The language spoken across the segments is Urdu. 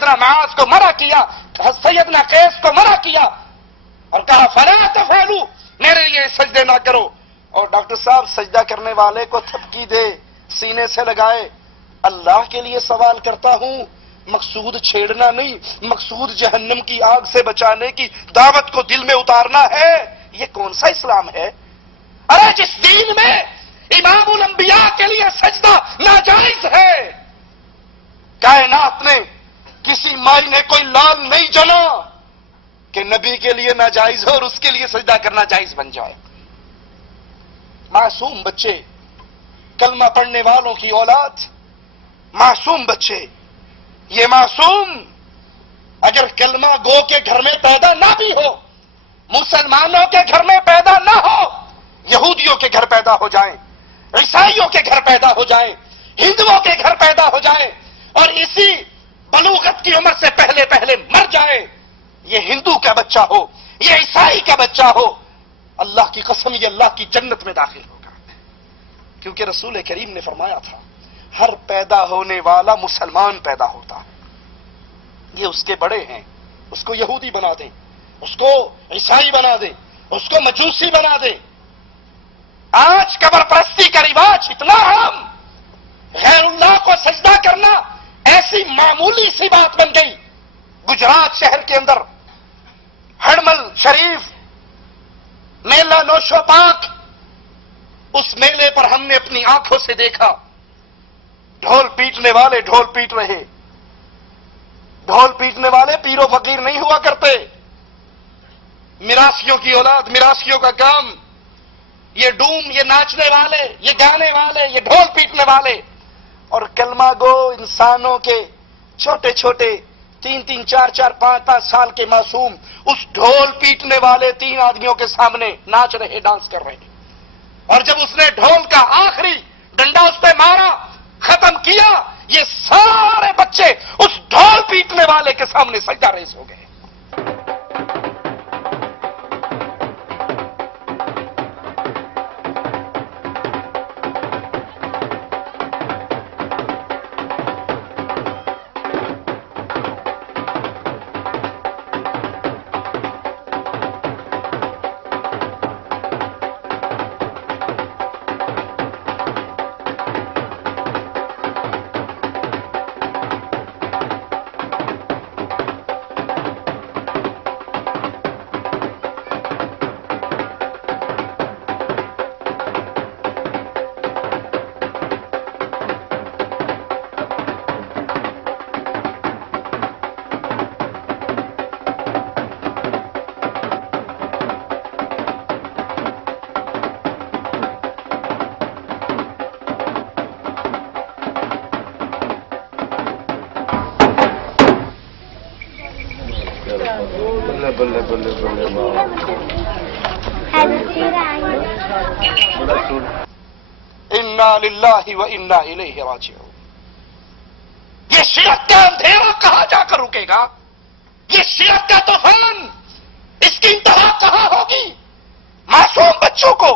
سیدنا معاذ کو منع کیا، سیدنا قیس کو منع کیا اور کہا فلا تفعلوا، میرے لیے سجدے نہ کرو. اور ڈاکٹر صاحب سجدہ کرنے والے کو تھپکی دے، سینے سے لگائے. اللہ کے لیے سوال کرتا ہوں، مقصود چھیڑنا نہیں، مقصود جہنم کی آگ سے بچانے کی دعوت کو دل میں اتارنا ہے. یہ کون سا اسلام ہے؟ ارے جس دین میں امام الانبیاء کے لیے سجدہ ناجائز ہے، کائنات نے کسی مائی نے کوئی لال نہیں جنا کہ نبی کے لیے ناجائز ہو اور اس کے لیے سجدہ کرنا جائز بن جائے. معصوم بچے، کلمہ پڑھنے والوں کی اولاد، معصوم بچے، یہ معصوم اگر کلمہ گو کے گھر میں پیدا نہ بھی ہو، مسلمانوں کے گھر میں پیدا نہ ہو، یہودیوں کے گھر پیدا ہو جائیں، عیسائیوں کے گھر پیدا ہو جائیں، ہندوؤں کے گھر پیدا ہو جائیں اور اسی بلوغت کی عمر سے پہلے پہلے مر جائے، یہ ہندو کا بچہ ہو، یہ عیسائی کا بچہ ہو، اللہ کی قسم یہ اللہ کی جنت میں داخل ہوگا. کیونکہ رسول کریم نے فرمایا تھا ہر پیدا ہونے والا مسلمان پیدا ہوتا ہے. یہ اس کے بڑے ہیں، اس کو یہودی بنا دیں، اس کو عیسائی بنا دیں، اس کو مجوسی بنا دیں. آج قبر پرستی کا رواج اتنا عام، غیر اللہ کو سجدہ کرنا ایسی معمولی سی بات بن گئی. گجرات شہر کے اندر ہڑمل شریف میلہ نوشو پاک، اس میلے پر ہم نے اپنی آنکھوں سے دیکھا ڈھول پیٹنے والے ڈھول پیٹ رہے. ڈھول پیٹنے والے پیر و فقیر نہیں ہوا کرتے، میراثیوں کی اولاد، میراثیوں کا کام. یہ ڈوم، یہ ناچنے والے، یہ گانے والے، یہ ڈھول پیٹنے والے. اور کلمہ گو انسانوں کے چھوٹے چھوٹے 3 4 5 سال کے معصوم اس ڈھول پیٹنے والے 3 آدمیوں کے سامنے ناچ رہے، ڈانس کر رہے. اور جب اس نے ڈھول کا آخری ڈنڈا اس پہ مارا، ختم کیا، یہ سارے بچے اس ڈھول پیٹنے والے کے سامنے سجدہ ریز ہو گئے. بلے بلے بلے انا للہ و انا الیہ راجعون. یہ شرک کا اندھیرا کہاں جا کر رکے گا؟ یہ شرک کا طوفان، اس کی انتہا کہاں ہوگی؟ معصوم بچوں کو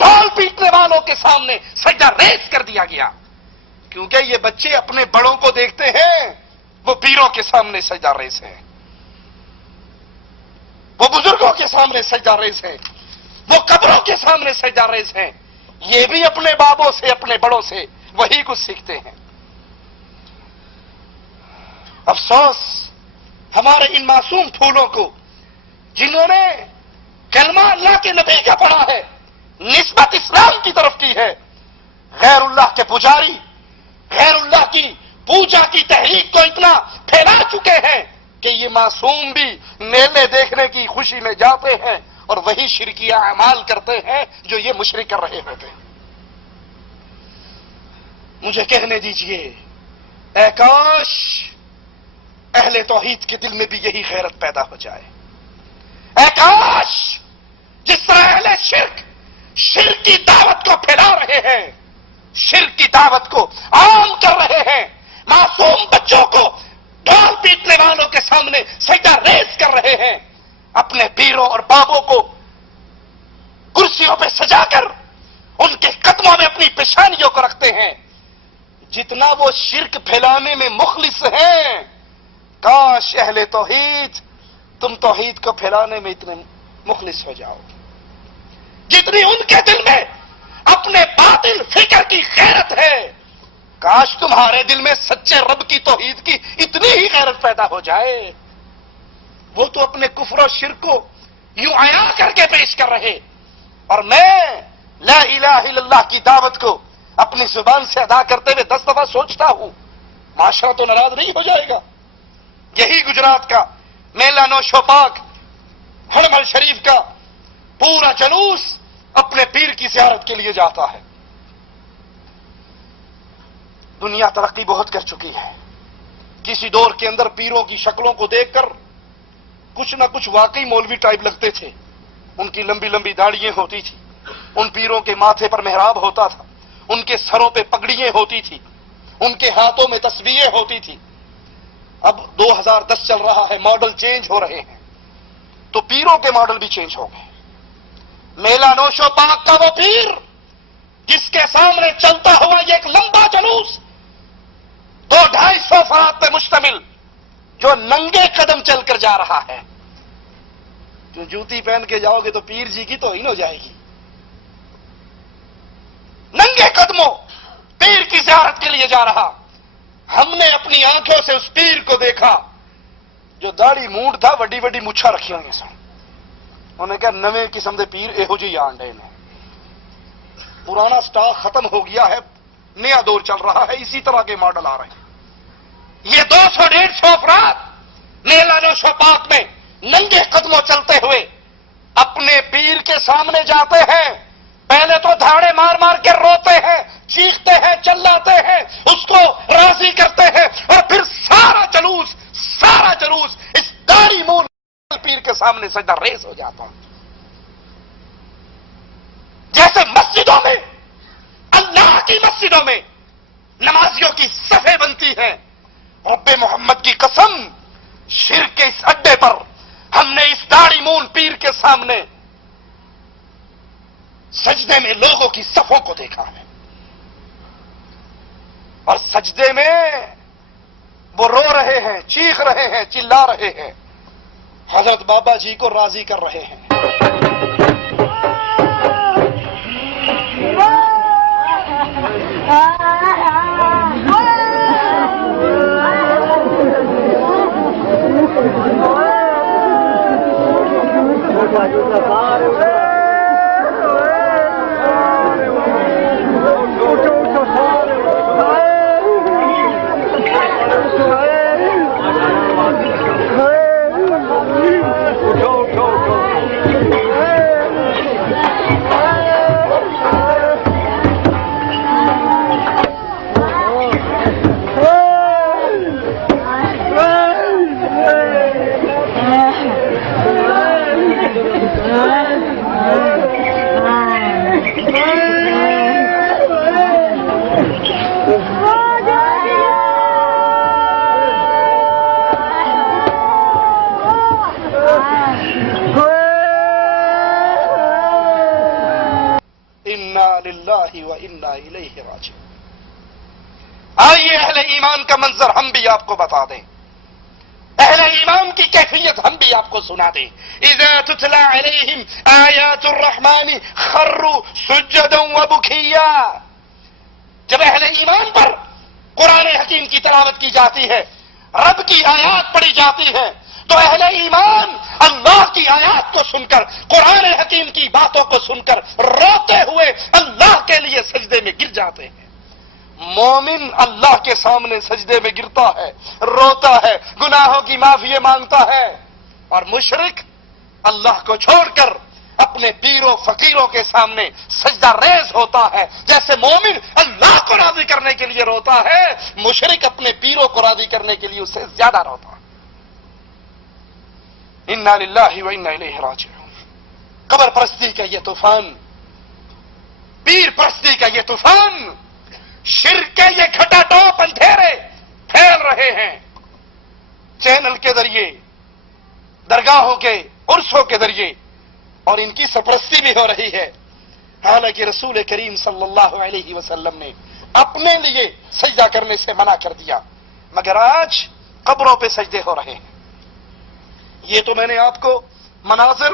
ڈھول پیٹنے والوں کے سامنے سجدہ ریز کر دیا گیا. کیونکہ یہ بچے اپنے بڑوں کو دیکھتے ہیں، وہ پیروں کے سامنے سجدہ ریز ہیں، وہ بزرگوں کے سامنے سجدہ ریز ہیں، وہ قبروں کے سامنے سجدہ ریز ہیں. یہ بھی اپنے بابوں سے، اپنے بڑوں سے وہی کچھ سیکھتے ہیں. افسوس ہمارے ان معصوم پھولوں کو، جنہوں نے کلمہ اللہ کے نبی کا پڑھا ہے، نسبت اسلام کی طرف کی ہے، غیر اللہ کے پجاری، غیر اللہ کی پوجا کی تحریک کو اتنا پھیلا چکے ہیں کہ یہ معصوم بھی میلے دیکھنے کی خوشی میں جاتے ہیں اور وہی شرکیہ اعمال کرتے ہیں جو یہ مشرک کر رہے ہوتے ہیں. مجھے کہنے دیجئے، اے کاش اہل توحید کے دل میں بھی یہی غیرت پیدا ہو جائے. اے کاش جس طرح اہل شرک کی دعوت کو پھیلا رہے ہیں، شرک کی دعوت کو عام کر رہے ہیں، معصوم بچوں کو ڈھول پیٹنے والوں کے سامنے سجدہ ریز کر رہے ہیں، اپنے پیروں اور بابوں کو کرسیوں پہ سجا کر ان کے قدموں میں اپنی پیشانیوں کو رکھتے ہیں. جتنا وہ شرک پھیلانے میں مخلص ہیں، کاش اہل توحید تم توحید کو پھیلانے میں اتنے مخلص ہو جاؤ، جتنی ان کے دل میں اپنے باطل فکر کی غیرت ہے، کاش تمہارے دل میں سچے رب کی توحید کی اتنی ہی غیرت پیدا ہو جائے۔ وہ تو اپنے کفر و شرک کو یوں عیاں کر کے پیش کر رہے، اور میں لا الہ الا اللہ کی دعوت کو اپنی زبان سے ادا کرتے ہوئے 10 دفعہ سوچتا ہوں، معاشرہ تو ناراض نہیں ہو جائے گا؟ یہی گجرات کا میلہ نوش و پاک ہرمل شریف کا پورا جلوس اپنے پیر کی زیارت کے لیے جاتا ہے۔ دنیا ترقی بہت کر چکی ہے، کسی دور کے اندر پیروں کی شکلوں کو دیکھ کر کچھ نہ کچھ واقعی مولوی ٹائپ لگتے تھے، ان کی لمبی لمبی داڑھیاں ہوتی تھی، ان پیروں کے ماتھے پر محراب ہوتا تھا، ان کے سروں پہ پگڑیاں ہوتی تھی، ان کے ہاتھوں میں تسبیحیں ہوتی تھی۔ اب 2010 چل رہا ہے، ماڈل چینج ہو رہے ہیں، تو پیروں کے ماڈل بھی چینج ہو گئے۔ میلہ نوش و پاک کا وہ پیر جس کے سامنے چلتا ہوا یہ ایک لمبا جلوس 200-250 افراد پہ مشتمل، جو ننگے قدم چل کر جا رہا ہے، جو جوتی پہن کے جاؤ گے تو پیر جی کی توہین ہو جائے گی۔ ننگے قدموں پیر کی زیارت کے لیے جا رہا، ہم نے اپنی آنکھوں سے اس پیر کو دیکھا جو داڑھی مونڈ تھا، وڈی وڈی مچھا رکھی ہوئی سن۔ انہوں نے کہا نویں قسم دے پیر یہو جی آنڈے نے، پرانا سٹاک ختم ہو گیا ہے، نیا دور چل رہا ہے، اسی طرح کے ماڈل آ رہے ہیں۔ یہ 200-150 افراد میلہ نوش و پاک میں ننگے قدموں چلتے ہوئے اپنے پیر کے سامنے جاتے ہیں، پہلے تو دھاڑے مار مار کے روتے ہیں، چیختے ہیں، چلاتے ہیں، اس کو راضی کرتے ہیں، اور پھر سارا جلوس اس داڑھی مون پیر کے سامنے سجدہ ریز ہو جاتا۔ جیسے مسجدوں میں، اللہ کی مسجدوں میں نمازیوں کی صفیں بنتی ہیں، رب محمد کی قسم، شرک کے اس اڈے پر ہم نے اس داڑھی مون پیر کے سامنے سجدے میں لوگوں کی صفوں کو دیکھا ہے، اور سجدے میں وہ رو رہے ہیں، چیخ رہے ہیں، چلا رہے ہیں، حضرت بابا جی کو راضی کر رہے ہیں۔ آئیے اہل ایمان کا منظر ہم بھی آپ کو بتا دیں، اہل ایمان کی کیفیت ہم بھی آپ کو سنا دیں۔ اذا تتلى علیہم آیات الرحمن خروا سجدا وبکیا، جب اہل ایمان پر قرآن حکیم کی تلاوت کی جاتی ہے، رب کی آیات پڑھی جاتی ہے، تو اہل ایمان اللہ کی آیات کو سن کر، قرآن حکیم کی باتوں کو سن کر روتے ہوئے اللہ کے لیے سجدے میں گر جاتے ہیں۔ مومن اللہ کے سامنے سجدے میں گرتا ہے، روتا ہے، گناہوں کی معافی مانگتا ہے، اور مشرک اللہ کو چھوڑ کر اپنے پیروں فقیروں کے سامنے سجدہ ریز ہوتا ہے۔ جیسے مومن اللہ کو راضی کرنے کے لیے روتا ہے، مشرک اپنے پیروں کو راضی کرنے کے لیے اس سے زیادہ روتا ہے۔ انا للہ و انا الیہ راجعون۔ قبر پرستی کا یہ طوفان، پیر پرستی کا یہ طوفان، شرک کے یہ گھٹا ٹوپ اندھیرے پھیل رہے ہیں، چینل کے ذریعے، درگاہوں کے عرسوں کے ذریعے، اور ان کی سرپرستی بھی ہو رہی ہے۔ حالانکہ رسول کریم صلی اللہ علیہ وسلم نے اپنے لیے سجدہ کرنے سے منع کر دیا، مگر آج قبروں پہ سجدے ہو رہے ہیں۔ یہ تو میں نے آپ کو مناظر